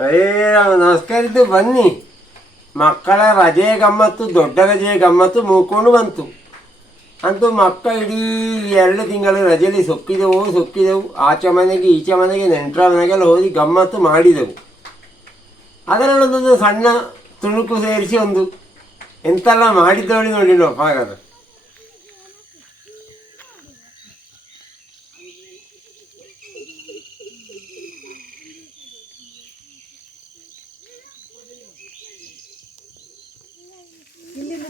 ಅಯ್ಯ ನಮಸ್ಕಾರಿದ್ದು ಬನ್ನಿ. ಮಕ್ಕಳ ರಜೆ ಗಮ್ಮತ್ತು, ದೊಡ್ಡ ರಜೆ ಗಮ್ಮತ್ತು ಮೂಕೊಂಡು ಬಂತು. ಅಂತೂ ಮಕ್ಕ ಇಡೀ ಎರಡು ತಿಂಗಳು ರಜೆಯಲ್ಲಿ ಸೊಕ್ಕಿದೆವು ಸೊಕ್ಕಿದೆವು. ಆಚೆ ಮನೆಗೆ, ಈಚೆ ಮನೆಗೆ, ನೆಂಟರ ಮನೆಗೆಲ್ಲ ಹೋಗಿ ಗಮ್ಮತ್ತು ಮಾಡಿದೆವು. ಅದರಲ್ಲೊಂದೊಂದು ಸಣ್ಣ ತುಣುಕು ಸೇರಿಸಿ ಒಂದು. ಎಂತೆಲ್ಲ ಮಾಡಿದ್ದವಳಿ ನೋಡಿ ನಾವು ಹಾಗಾದ್ರೆ.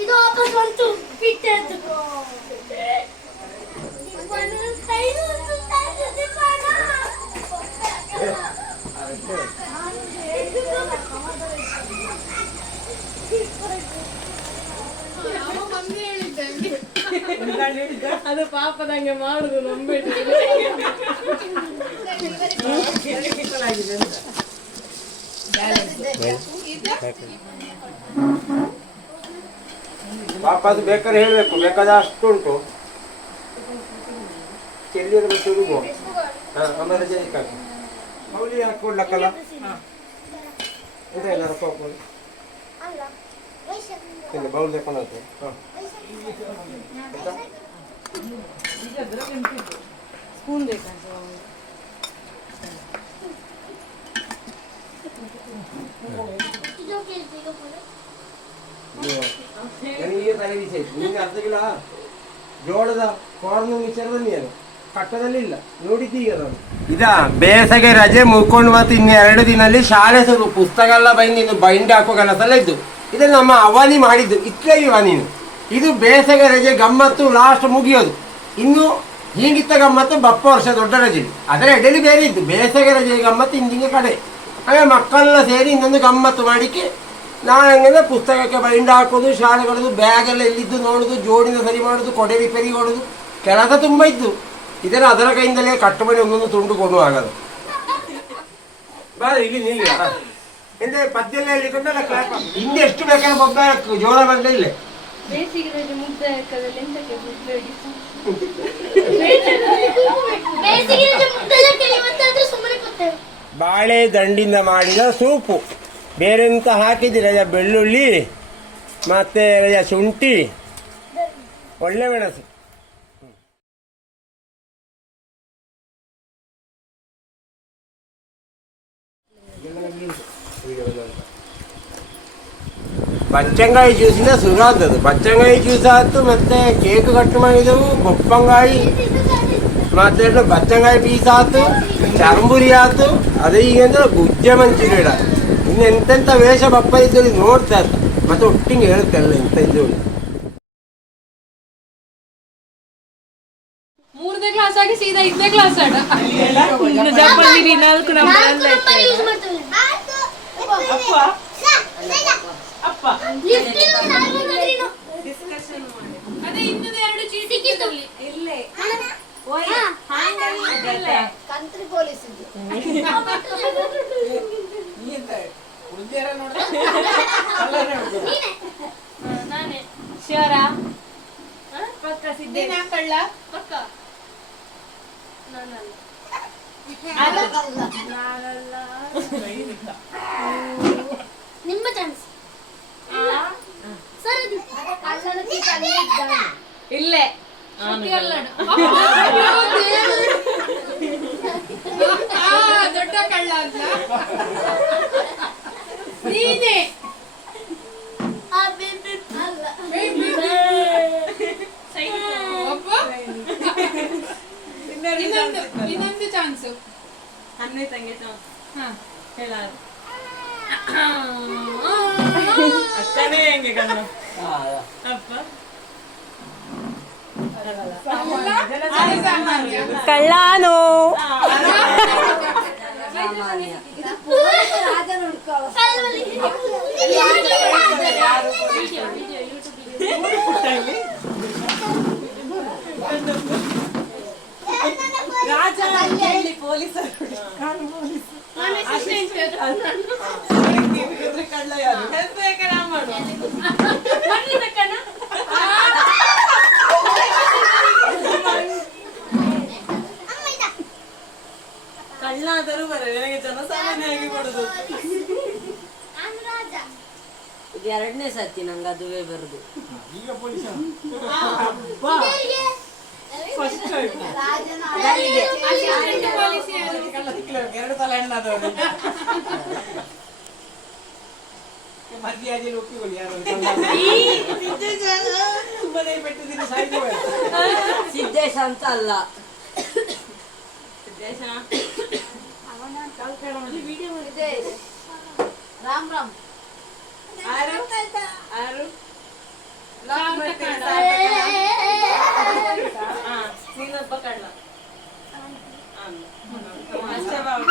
ಇದು ವಾಪಸ್ ಬಂತು. ಬಿಟ್ಟದ್ದು. ಪಾಪದಂಗೆ ಮಾಡುದು ನಂಬೇಡಿ ಪಾಪ ಅದು ಬೇಕಾದ್ರೆ ಹೇಳಬೇಕು ಬೇಕಾದ ಅಷ್ಟು ಉಂಟು ಚೆಲ್ಲಿಯದ ಮತ್ತೆ ರುಬು ಹಾಂ ಆಮೇಲೆ ರಜೆ ಇಕ್ಕಾಕಿ ಮೌಲಿ ಹಾಕೊಡ್ಲಕ್ಕಲ್ಲ ಇದೆ ಏನಾರು ಹಾಕೊಂಡು ಇಲ್ಲ ಬೌಲ್ ತಗೊಂಡು ಹಾಂ ಸ್ಪೂನ್ ಬೇಕಾ ಜೋಳದ ಕಾರ್ನ್ ಮಿಕ್ಸರ್ದಲ್ಲಿ ಅದು ಕಟ್ಟದಲ್ಲಿ ಇಲ್ಲ ನೋಡಿದ್ದೀಗ ಇದ ಬೇಸಗೆ ರಜೆ ಮುಗ್ಕೊಂಡು ಮತ್ತು ಇನ್ನು ಎರಡು ದಿನಲ್ಲಿ ಶಾಲೆ ಶುರು. ಪುಸ್ತಕ ಎಲ್ಲ ಇನ್ನು ಬೈಂಡ್ ಹಾಕೋ ಕೆಲಸ ಎಲ್ಲ ಇದ್ದು. ಇದನ್ನು ನಮ್ಮ ಅವಾನಿ ಮಾಡಿದ್ದು. ಇಟ್ಲೇ ನೀನು. ಇದು ಬೇಸಿಗೆ ರಜೆ ಗಮ್ಮತ್ತು ಲಾಸ್ಟ್ ಮುಗಿಯೋದು. ಇನ್ನು ಹೀಗಿತ್ತ ಗಮ್ಮತ್ತು ಬಪ್ಪ ವರ್ಷ ದೊಡ್ಡ ರಜೆ. ಅದರ ಎಡೆಲಿ ಬೇರೆ ಇದ್ದು ಬೇಸಿಗೆ ರಜೆ ಗಮ್ಮತ್ತು ಇಂದಿನ ಕಡೆ. ಹಾಗೆ ಮಕ್ಕಳೆಲ್ಲ ಸೇರಿ ಇನ್ನೊಂದು ಗಮ್ಮತ್ತು ಮಾಡಿಕ್ಕೆ ನಾನು ಹಂಗಂದ್ರೆ ಪುಸ್ತಕಕ್ಕೆ ಬೈಂಡ್ ಹಾಕೋದು ಶಾಲೆಗಳದು ಬ್ಯಾಗ್ ಎಲ್ಲ ಎಲ್ಲಿದ್ದು ನೋಡೋದು, ಜೋಡಿನ ಸರಿ ಮಾಡೋದು, ಕೊಡೆ ರಿಪೇರಿ ಮಾಡೋದು ಕೆಲಸ ತುಂಬ ಇದ್ದು. ಇದರ ಅದರ ಕೈಯಿಂದಲೇ ಕಟ್ಟು ಮಾಡಿ ಒಂದೊಂದು ತುಂಡು ಕೊಡು ಆಗೋದು. ಬಾ, ಇಲ್ಲಿ ನಿಲ್ಲ ಎಂದ್ರೆ ಪದ್ಯ ಎಲ್ಲ ಹೇಳಿಕೊಂಡಲ್ಲ ಎಷ್ಟು ಬೇಕಾದ್ರೆ ಬೊಬ್ಬ ಜೋರ ಬಂದ ಬೇಸಿಗೆ ರಜೆ ಮುಗ್ದ ಲೆಕ್ಕದಲ್ಲಿ ಎಂತಕ್ಕೆ ಬಿಡ್ಬೇಡಿ ಬೇಸಿಗೆ ರಜೆ ಮುಗ್ದದಕ್ಕೆ ಇವತ್ತಾದ್ರೂ ಸುಮ್ಮನೆ ಕೂತೇವೆ ಬಾಳೆ ದಂಡಿಂದ ಮಾಡಿದ ಸೂಪು. ಬೇರೆಂತ ಹಾಕಿದ್ದೀರ ಬೆಳ್ಳುಳ್ಳಿ ಮತ್ತೆ ಶುಂಠಿ. ಒಳ್ಳೆ ಮೆಣಸು. ಬಚ್ಚಂಗಾಯಿ ಜ್ಯೂಸಿಂದ ಶುರುವಾದದ್ದು. ಬಚ್ಚಂಗಾಯಿ ಜ್ಯೂಸ್ ಆಯ್ತು ಮತ್ತೆ ಕೇಕ್ ಕಟ್ ಮಾಡಿದೆವು ಬೊಪ್ಪಂಗಾಯಿ ಮತ್ತೆ ಬಚ್ಚಂಗಾಯಿ ಪೀಸ್ ಆಯ್ತು ಚರಂಬುರಿ ಆಯ್ತು. ಅದೇ ಈಗ ಅಂದ್ರೆ ಗುಜ್ಜೆ ಮಂಚೂರಿ ಇನ್ನು ಎಂತೆಂತ ವೇಷ ಬಪ್ಪ ಇದ್ದು ನೋಡ್ತಾ ಇದ್ದ ಮತ್ತೆ ಒಟ್ಟಿಗೆ ಹೇಳ್ತಲ್ಲ ಎಂತ ಇದ್ದು ಮೂರನೇ ಕ್ಲಾಸ್ ಆಗಿ ಸೀದಾ ಐದನೇ ಕ್ಲಾಸ್ ಆಡ ನಾಲ್ಕು ನಂಬರ್ ಅದೇ ಇನ್ನೂ ಎರಡು ಚೀಟಿ ಇಲ್ಲೇ. ಕಂತ್ರಿ ಪೊಲೀಸ್ ನಾನೇ. ಶಿವರ? ಪಕ್ಕ ಸಿದ್ದೇನೆ ಕಳ್ಳ ಪಕ್ಕ. ನಾನಲ್ಲ. ನಾನಲ್ಲ. ಇಲ್ಲೇ. ದೊಡ್ಡ ಕಳ್ಳ ಅಂತ. ನೀನೆ. ಇನ್ನೊಂದು ಇನ್ನೊಂದು ಚಾನ್ಸ್ ಅನ್ನೇ ತಂಗೆ ಹಾ. ಹೇಳಾರು ಆ ಅಕ್ಕನೇ ಹೆಂಗೆ ಕಣ್ಣು? ಅಪ್ಪ. ಕಳ್ಳಾನು. ಕಳ್ಳ ಯಾರು? ಹೆಲ್ಪ್ ಆದರೂ ಬರ ನನಗೆ ಜನಸಾಮಾನ್ಯವಾಗಿ ಕೊಡುದು ಇದು ಎರಡನೇ ಸತಿ ನಂಗೆ ಅದುವೇ ಬರುದು ಫಸ್ಟ್ ಎರಡು ಸಲ ಹೆಣ್ಣಾದವರು ಮಧ್ಯಾಹ್ನ ಒಪ್ಪಿಕೊಳ್ಳಿ ಯಾರು ಸಾಯ್ತು ಸಿದ್ದೇಶ ಅಂತ ಅಲ್ಲ ರಾಮ್ ರಾಮ್. ಆರು ಆರು. ಹಾ ನೀನೊಬ್ಬ ಕಳ್ಳ ಅಷ್ಟೇ ಬಾಬು.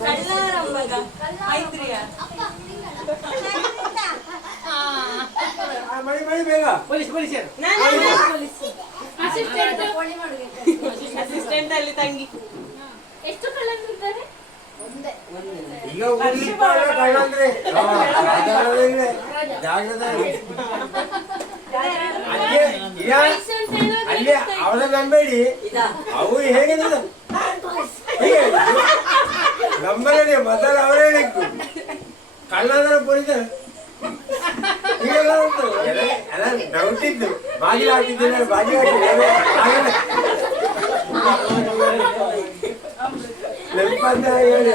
ಕಳ್ಳರ ಮಗ ಮೈತ್ರಿಯ. ಅಸಿಸ್ಟೆಂಟ್ ಅಲ್ಲಿ ತಂಗಿ. ಎಷ್ಟು ಕಳ್ಳರಿದ್ದಾರೆ ಒಂದೇ. ಈಗ ಊರಿಗೆ ಬರೋ ಕಳ್ಳ ಅಂದ್ರೆ ಹಾ, ಸಾಧಾರಣವೇ. ಜಾಗ್ರತೆ ಅಲ್ಲೇ ಅವಳ ನಂಬೇಡಿ. ಅವು ಹೇಗೆ ನಂಬರೇ ಮೊದಲು ಅವರೇ ಹೇಳಿದ್ದು ಕಳ್ಳಂದ್ರೆ ಎಲ್ಲ ಡೌಟ್ ಇತ್ತು. ಬಾಗಿಲು ಹಾಕಿದ್ದೀನಿ ಬಾಗಿಲು ಹಾಕಿದ್ದೀನಿ ನೆನಪಂತ ಹೇಳಿ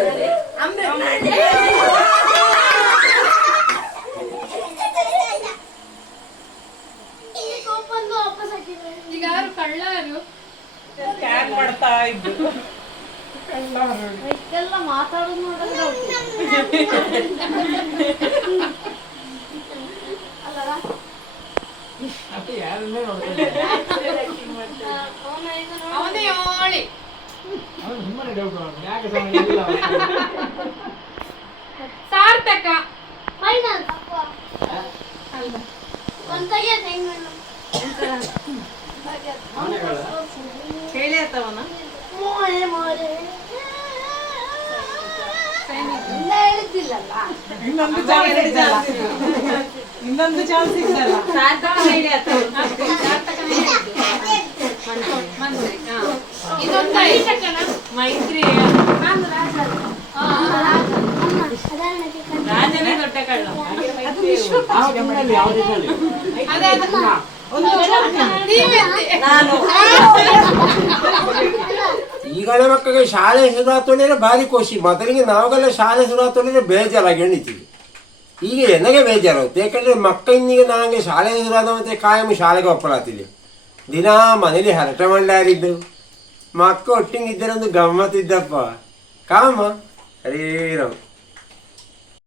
ಕೋಪಂದು ವಾಪಸ್ ಹಾಕಿದ್ರೆ ಈಗ ಯಾರು ಕಳ್ಳರು? ಮಾಡ್ತಾ ಇದ್ದು ಇಷ್ಟೆಲ್ಲ ಮಾತಾಡೋದು ನೋಡಿದ್ರೆ ಅಲ್ಲವಾ ಅವನೇ ಓಳಿ ಸಾರ್ಥಕ. ಫೈನಲ್ ಹೇಳಿ ಆತವನ? ಹೇಳಿದ್ದಿಲ್ಲಲ್ಲ? ಇನ್ನೊಂದು ಚಾನ್ಸ್ ಇನ್ನೊಂದು ಚಾನ್ಸ್ ಇದ್ದಲ್ಲ. ಮೈತ್ರಿ. ರಾಜನೇ ದೊಡ್ಡ ಕಳ್ಳ. ಅದೇ ನಾನು. ಈಗಳ ಮಕ್ಕಳಿಗೆ ಶಾಲೆ ಶುರು ಆತೊಂಡಿದ್ರೆ ಭಾರಿ ಖುಷಿ. ಮೊದಲಿಗೆ ನಾವಾಗೆಲ್ಲ ಶಾಲೆ ಶುರು ಆತೊಂಡಿದ್ರೆ ಬೇಜಾರಾಗಿ ಎಣಿತೀವಿ. ಈಗ ನನಗೆ ಬೇಜಾರಾಗುತ್ತೆ? ಯಾಕಂದ್ರೆ ಮಕ್ಕಳಿಗೆ ನನಗೆ ಶಾಲೆ ಶುರು ಆದ ಮತ್ತೆ ಕಾಯಂ ಶಾಲೆಗೆ ಒಪ್ಪಲಾತಿಲ್ಲ. ದಿನಾ ಮನೇಲಿ ಹರಟ ಮಂಡಾರಿದ್ದು ಮಕ್ಕ ಒಟ್ಟಿಗೆ ಇದ್ದರೊಂದು ಗಮ್ಮತ್ತಿದ್ದಪ್ಪ. ಕಾಮ? ಅರೇ ರಾಮ್.